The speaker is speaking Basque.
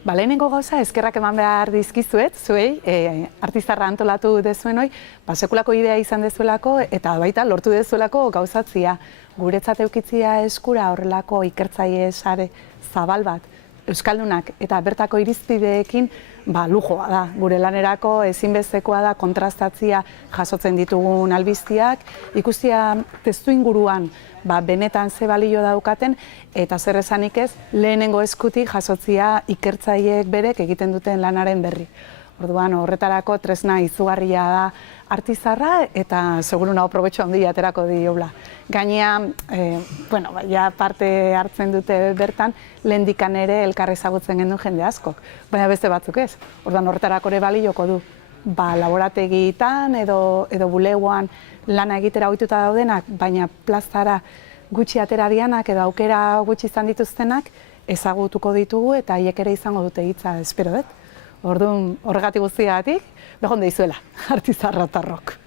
Lehenengo gauza, eskerrak eman behar dizkizuet, zuei, Artizarra antolatu dezuen hoi, sekulako idea izan dezuelako eta baita lortu dezuelako gauzatzia. Guretzat eukitzia eskura horrelako ikertzaile sare zabal bat, euskaldunak eta bertako irizpideekin lujoa da. Gure lanerako ezinbestekoa da kontrastatzia jasotzen ditugun albiztiak, ikustia testu inguruan benetan ze balio daukaten eta zer esanik ez lehenengo eskutik jasotzia ikertzaileek berek egiten duten lanaren berri. Orduan horretarako tresna izugarria da Artizarra eta seguru nago probetxo handia aterako diola. Gainea, ja parte hartzen dute bertan, lehendikan ere elkar ezagutzen genuen jende askok, baina beste batzuk ez. Orduan horretarako ere balioko du. Laborategitan edo bulegoan lana egitera ohituta daudenak, baina plazara gutxi atera dianak edo aukera gutxi izan dituztenak ezagutuko ditugu eta haiek ere izango dute hitza, espero dut. Orduan horregatik guztiagatik, begon deizuela, Artizarra tarrok.